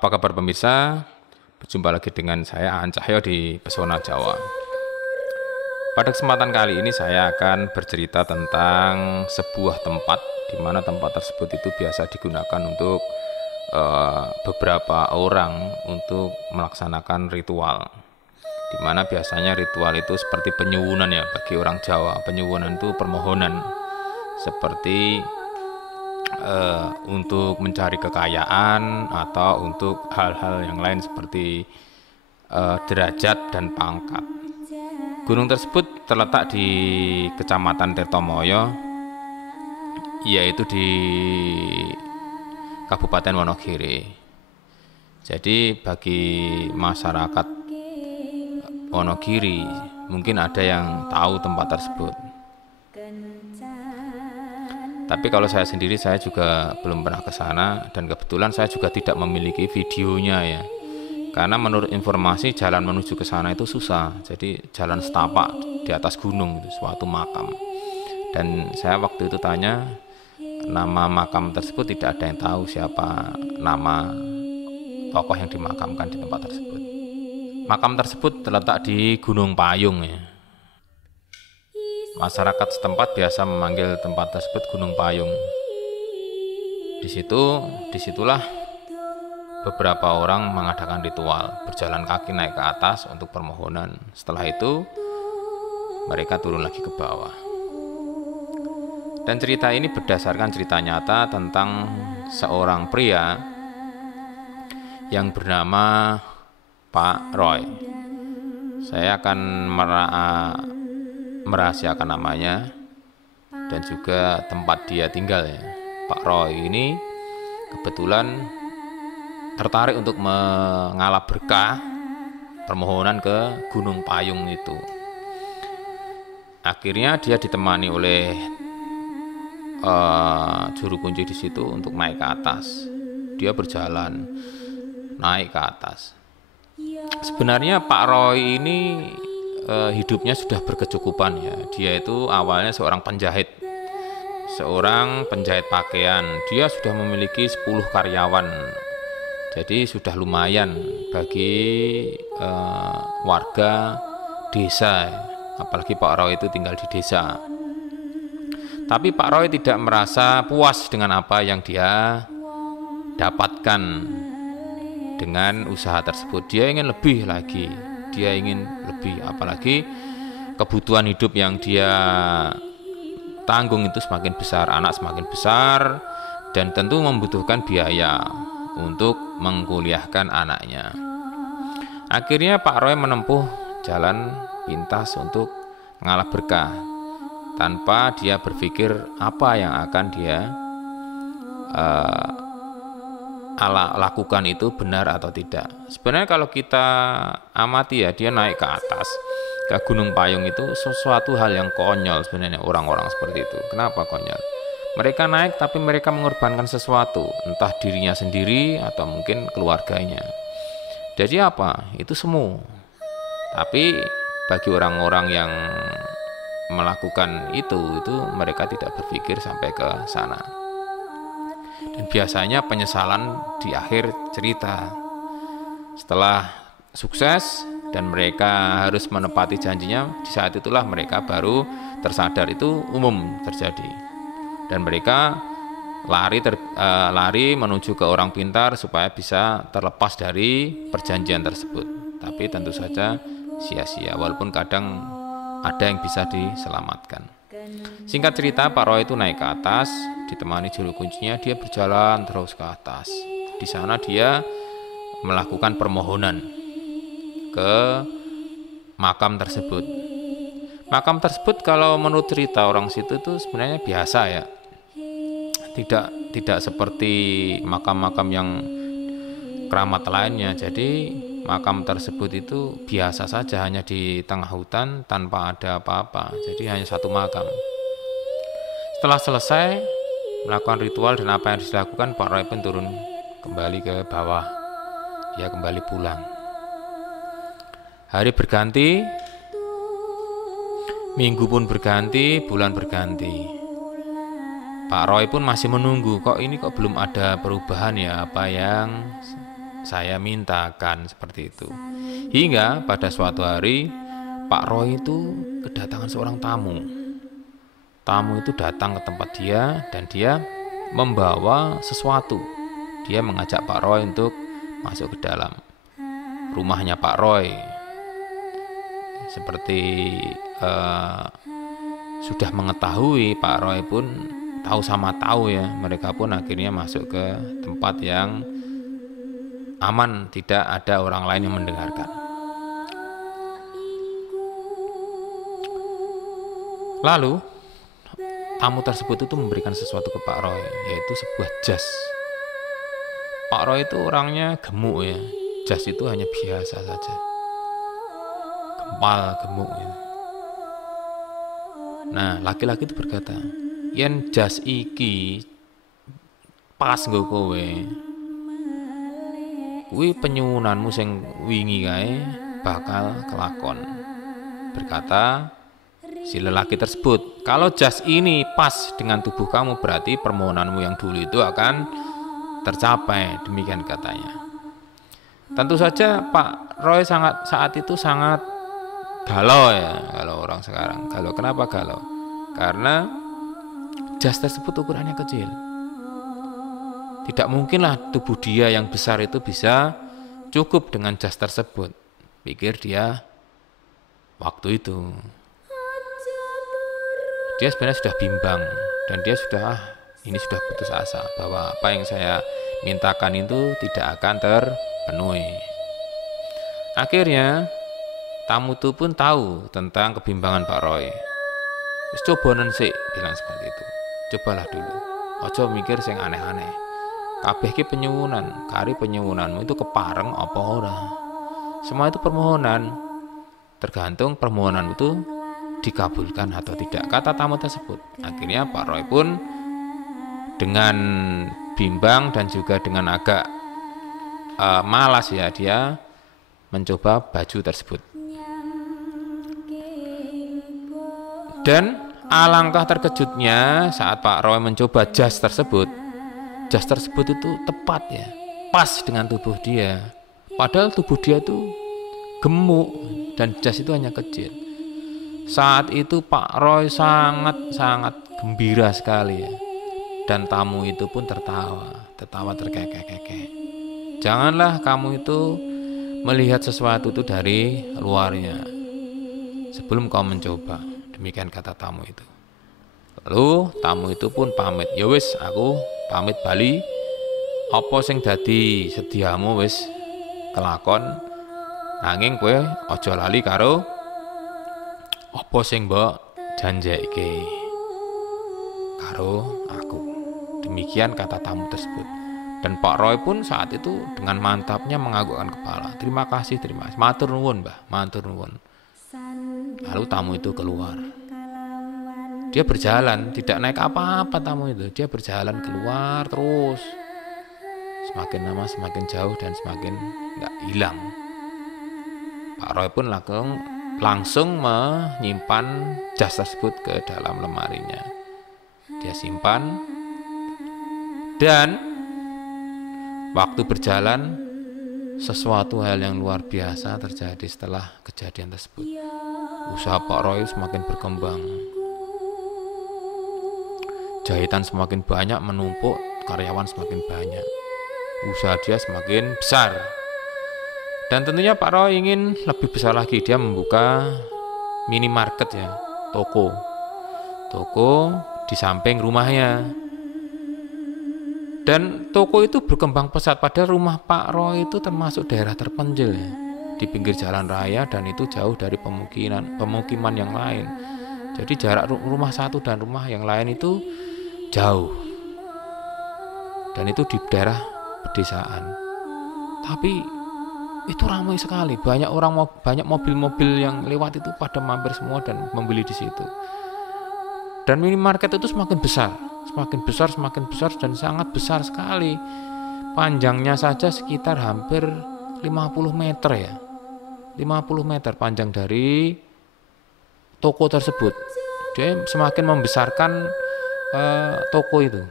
Apa kabar pemirsa? Berjumpa lagi dengan saya Aan Cahyo di Pesona Jawa. Pada kesempatan kali ini saya akan bercerita tentang sebuah tempat di mana tempat tersebut itu biasa digunakan untuk beberapa orang untuk melaksanakan ritual. Di mana biasanya ritual itu seperti penyuwunan ya bagi orang Jawa. Penyuwunan itu permohonan seperti untuk mencari kekayaan atau untuk hal-hal yang lain seperti derajat dan pangkat. Gunung tersebut terletak di Kecamatan Tirtomoyo, yaitu di Kabupaten Wonogiri. Jadi bagi masyarakat Wonogiri mungkin ada yang tahu tempat tersebut. Tapi kalau saya sendiri, saya juga belum pernah ke sana, dan kebetulan saya juga tidak memiliki videonya ya. Karena menurut informasi jalan menuju ke sana itu susah. Jadi jalan setapak di atas gunung, itu suatu makam. Dan saya waktu itu tanya, nama makam tersebut tidak ada yang tahu siapa nama tokoh yang dimakamkan di tempat tersebut. Makam tersebut terletak di Gunung Payung ya. Masyarakat setempat biasa memanggil tempat tersebut Gunung Payung. Disitulah beberapa orang mengadakan ritual, berjalan kaki naik ke atas untuk permohonan. Setelah itu mereka turun lagi ke bawah. Dan cerita ini berdasarkan cerita nyata tentang seorang pria yang bernama Pak Roy. Saya akan merahasiakan namanya dan juga tempat dia tinggal ya. Pak Roy ini kebetulan tertarik untuk mengalap berkah permohonan ke Gunung Payung itu. Akhirnya dia ditemani oleh juru kunci di situ untuk naik ke atas. Dia berjalan naik ke atas. Sebenarnya Pak Roy ini hidupnya sudah berkecukupan ya. Dia itu awalnya seorang penjahit pakaian. Dia sudah memiliki 10 karyawan. Jadi sudah lumayan bagi warga desa ya. Apalagi Pak Roy itu tinggal di desa. Tapi Pak Roy tidak merasa puas dengan apa yang dia dapatkan dengan usaha tersebut. Dia ingin lebih lagi. Dia ingin lebih, apalagi kebutuhan hidup yang dia tanggung itu semakin besar, anak semakin besar, dan tentu membutuhkan biaya untuk mengkuliahkan anaknya. Akhirnya Pak Roy menempuh jalan pintas untuk mengalap berkah tanpa dia berpikir apa yang akan dia lakukan itu benar atau tidak. Sebenarnya kalau kita amati ya, dia naik ke atas ke Gunung Payung itu sesuatu hal yang konyol sebenarnya orang-orang seperti itu. Kenapa konyol? Mereka naik tapi mereka mengorbankan sesuatu, entah dirinya sendiri atau mungkin keluarganya. Jadi apa? Itu semu. Tapi bagi orang-orang yang melakukan itu mereka tidak berpikir sampai ke sana. Dan biasanya penyesalan di akhir cerita. Setelah sukses dan mereka harus menepati janjinya, di saat itulah mereka baru tersadar itu umum terjadi. Dan mereka lari menuju ke orang pintar supaya bisa terlepas dari perjanjian tersebut. Tapi tentu saja sia-sia, walaupun kadang ada yang bisa diselamatkan. Singkat cerita, Pak Roy itu naik ke atas, ditemani juru kuncinya, dia berjalan terus ke atas. Di sana dia melakukan permohonan ke makam tersebut. Makam tersebut kalau menurut cerita orang situ itu sebenarnya biasa ya. Tidak seperti makam-makam yang keramat lainnya. Jadi makam tersebut itu biasa saja, hanya di tengah hutan tanpa ada apa-apa. Jadi hanya satu makam. Setelah selesai melakukan ritual dan apa yang harus dilakukan, Pak Roy pun turun kembali ke bawah. Dia kembali pulang. Hari berganti, minggu pun berganti, bulan berganti. Pak Roy pun masih menunggu, kok belum ada perubahan ya, apa yang saya mintakan, seperti itu. Hingga pada suatu hari Pak Roy itu kedatangan seorang tamu. Tamu itu datang ke tempat dia dan dia membawa sesuatu. Dia mengajak Pak Roy untuk masuk ke dalam rumahnya Pak Roy. Seperti sudah mengetahui, Pak Roy pun tahu sama tahu ya. Mereka pun akhirnya masuk ke tempat yang aman, tidak ada orang lain yang mendengarkan. Lalu tamu tersebut itu memberikan sesuatu ke Pak Roy, yaitu sebuah jas. Pak Roy itu orangnya gemuk ya. Jas itu hanya biasa saja, gempal, gemuk ya. Nah, laki-laki itu berkata, yen jas iki pas nggo kowe, kuwi penyuwunanmu sing wingi kae bakal kelakon. Berkata si lelaki tersebut, kalau jas ini pas dengan tubuh kamu, berarti permohonanmu yang dulu itu akan tercapai. Demikian katanya. Tentu saja Pak Roy saat itu sangat galau ya, kalau orang sekarang. Galau, kenapa galau? Karena jas tersebut ukurannya kecil. Tidak mungkinlah tubuh dia yang besar itu bisa cukup dengan jas tersebut, pikir dia waktu itu. Dia sebenarnya sudah bimbang dan dia ini sudah putus asa bahwa apa yang saya mintakan itu tidak akan terpenuhi. Akhirnya tamu itu pun tahu tentang kebimbangan Pak Roy. Wis coba sik, bilang seperti itu. Cobalah dulu. Ojo mikir sing aneh-aneh. Kabeh ki penyuwunan, kari penyuwunanmu itu kepareng apa ora. Semua itu permohonan. Tergantung permohonan itu dikabulkan atau tidak, kata tamu tersebut. Akhirnya Pak Roy pun dengan bimbang dan juga dengan agak malas ya, dia mencoba baju tersebut. Dan alangkah terkejutnya saat Pak Roy mencoba jas tersebut. Jas tersebut itu tepat ya, pas dengan tubuh dia. Padahal tubuh dia itu gemuk dan jas itu hanya kecil. Saat itu Pak Roy sangat gembira sekali ya. Dan tamu itu pun tertawa terkekeh-kekeh. Janganlah kamu itu melihat sesuatu itu dari luarnya sebelum kau mencoba. Demikian kata tamu itu. Lalu tamu itu pun pamit. Ya wis, aku pamit bali. Apa sing dadi sediamu wis kelakon. Nanging kowe aja lali karo apa sing mbok janjeke karo aku. Demikian kata tamu tersebut. Dan Pak Roy pun saat itu dengan mantapnya menganggukkan kepala. Terima kasih. Matur nuwun, Mbah, matur nuwun. Lalu tamu itu keluar. Dia berjalan, tidak naik apa-apa tamu itu. Dia berjalan keluar terus. Semakin lama semakin jauh dan semakin enggak hilang. Pak Roy pun langsung menyimpan jas tersebut ke dalam lemarinya. Dia simpan. Dan waktu berjalan, sesuatu hal yang luar biasa terjadi setelah kejadian tersebut. Usaha Pak Roy semakin berkembang. Jahitan semakin banyak menumpuk, karyawan semakin banyak. Usaha dia semakin besar. Dan tentunya Pak Roy ingin lebih besar lagi. Dia membuka minimarket ya, toko di samping rumahnya. Dan toko itu berkembang pesat. Padahal rumah Pak Roy itu termasuk daerah terpencil ya, di pinggir jalan raya, dan itu jauh dari pemukiman yang lain. Jadi jarak rumah satu dan rumah yang lain itu jauh. Dan itu di daerah pedesaan. Tapi itu ramai sekali. Banyak mobil-mobil yang lewat itu pada mampir semua dan membeli di situ. Dan minimarket itu semakin besar dan sangat besar sekali. Panjangnya saja sekitar hampir 50 meter ya. 50 meter panjang dari toko tersebut. Dia semakin membesarkan toko itu.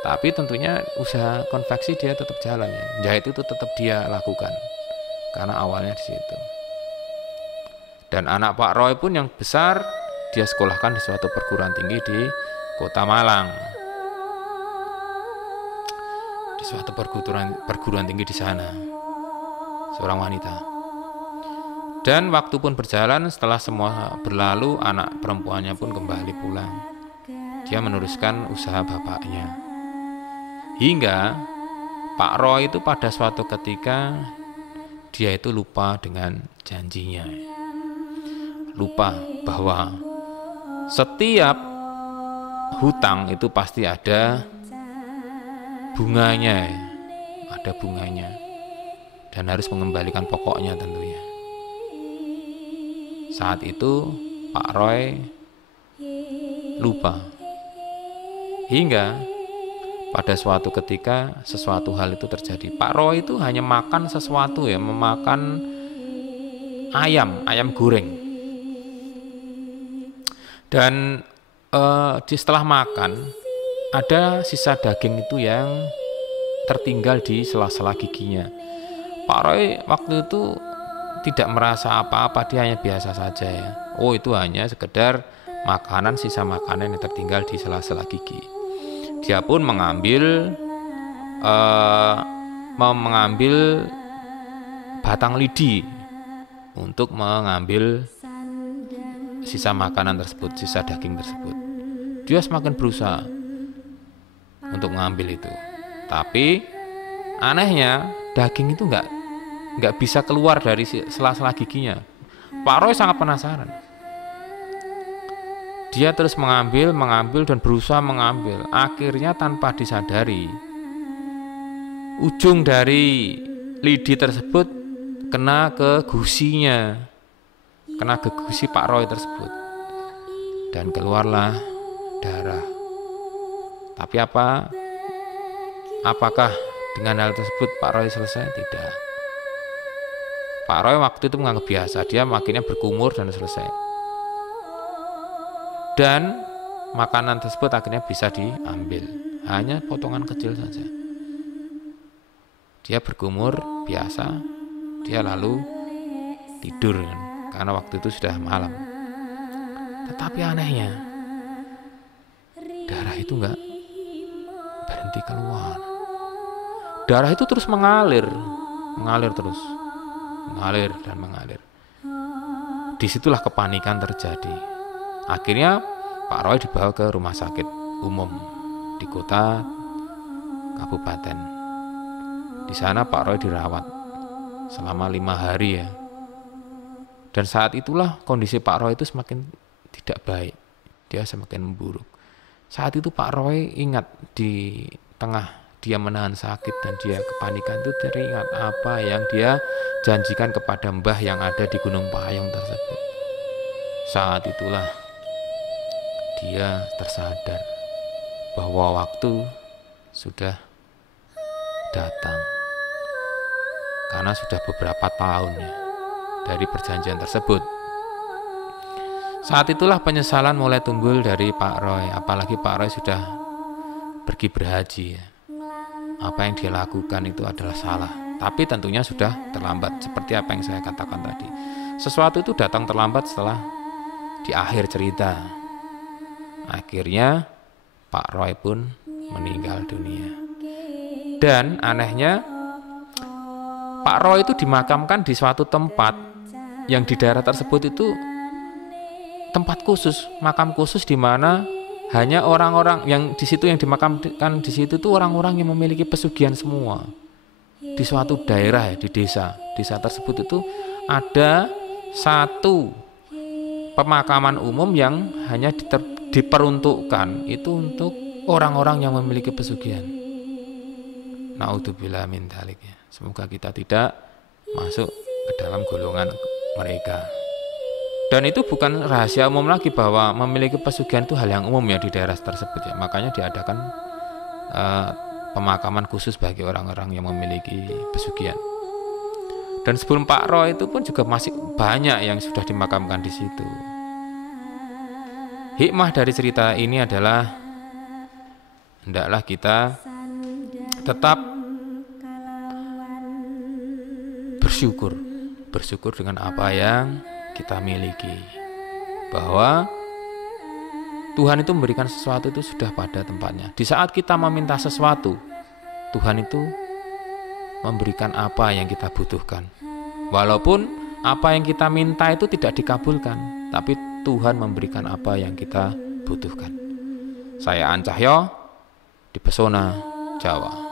Tapi tentunya usaha konveksi dia tetap jalan ya. Jahit itu tetap dia lakukan karena awalnya di situ. Dan anak Pak Roy pun yang besar dia sekolahkan di suatu perguruan tinggi di Kota Malang. Di suatu perguruan tinggi di sana. Seorang wanita. Dan waktu pun berjalan, setelah semua berlalu, anak perempuannya pun kembali pulang. Dia meneruskan usaha bapaknya. Hingga Pak Roy itu pada suatu ketika dia itu lupa dengan janjinya. Lupa bahwa setiap hutang itu pasti ada bunganya, ada bunganya, dan harus mengembalikan pokoknya tentunya. Saat itu Pak Roy lupa. Hingga pada suatu ketika sesuatu hal itu terjadi. Pak Roy itu hanya makan sesuatu ya, memakan ayam goreng. Dan setelah makan ada sisa daging itu yang tertinggal di sela-sela giginya. Pak Roy waktu itu tidak merasa apa-apa, dia hanya biasa saja ya. Oh, itu hanya sekedar makanan, sisa makanan yang tertinggal di sela-sela gigi. Dia pun mengambil batang lidi untuk mengambil sisa makanan tersebut, sisa daging tersebut. Dia semakin berusaha untuk mengambil itu, tapi anehnya daging itu nggak bisa keluar dari sela-sela giginya. Pak Roy sangat penasaran. Dia terus mengambil dan berusaha mengambil. Akhirnya tanpa disadari, ujung dari lidi tersebut kena ke gusinya, kena ke gusi Pak Roy tersebut, dan keluarlah darah. Tapi apakah dengan hal tersebut Pak Roy selesai? Tidak. Pak Roy waktu itu menganggap biasa, dia makinnya berkumur dan selesai. Dan makanan tersebut akhirnya bisa diambil, hanya potongan kecil saja. Dia berkumur biasa, dia lalu tidur karena waktu itu sudah malam. Tetapi anehnya, darah itu enggak berhenti keluar. Darah itu terus mengalir terus. Mengalir. Disitulah kepanikan terjadi. Akhirnya Pak Roy dibawa ke rumah sakit umum di kota kabupaten. Di sana Pak Roy dirawat selama 5 hari ya. Dan saat itulah kondisi Pak Roy itu semakin tidak baik. Dia semakin memburuk. Saat itu Pak Roy ingat di tengah dia menahan sakit dan dia kepanikan itu teringat apa yang dia janjikan kepada mbah yang ada di Gunung Payung tersebut. Saat itulah dia tersadar bahwa waktu sudah datang, karena sudah beberapa tahun ya dari perjanjian tersebut. Saat itulah penyesalan mulai timbul dari Pak Roy, apalagi Pak Roy sudah pergi berhaji ya. Apa yang dia lakukan itu adalah salah, tapi tentunya sudah terlambat. Seperti apa yang saya katakan tadi, sesuatu itu datang terlambat setelah di akhir cerita. Akhirnya Pak Roy pun meninggal dunia. Dan anehnya Pak Roy itu dimakamkan di suatu tempat yang di daerah tersebut itu tempat khusus, makam khusus, di mana hanya orang-orang yang di situ, yang dimakamkan di situ itu orang-orang yang memiliki pesugihan semua. Di suatu daerah ya, di desa tersebut itu ada satu pemakaman umum yang hanya diperuntukkan itu untuk orang-orang yang memiliki pesugihan. Naudzubillah min dzalik ya. Semoga kita tidak masuk ke dalam golongan mereka. Dan itu bukan rahasia umum lagi bahwa memiliki pesugihan itu hal yang umum ya di daerah tersebut ya. Makanya diadakan pemakaman khusus bagi orang-orang yang memiliki pesugihan. Dan sebelum Pak Roy itu pun juga masih banyak yang sudah dimakamkan di situ. Hikmah dari cerita ini adalah hendaklah kita tetap bersyukur dengan apa yang kita miliki, bahwa Tuhan itu memberikan sesuatu itu sudah pada tempatnya. Di saat kita meminta sesuatu, Tuhan itu memberikan apa yang kita butuhkan. Walaupun apa yang kita minta itu tidak dikabulkan, tapi Tuhan memberikan apa yang kita butuhkan. Saya An Cahyo di Pesona Jawa.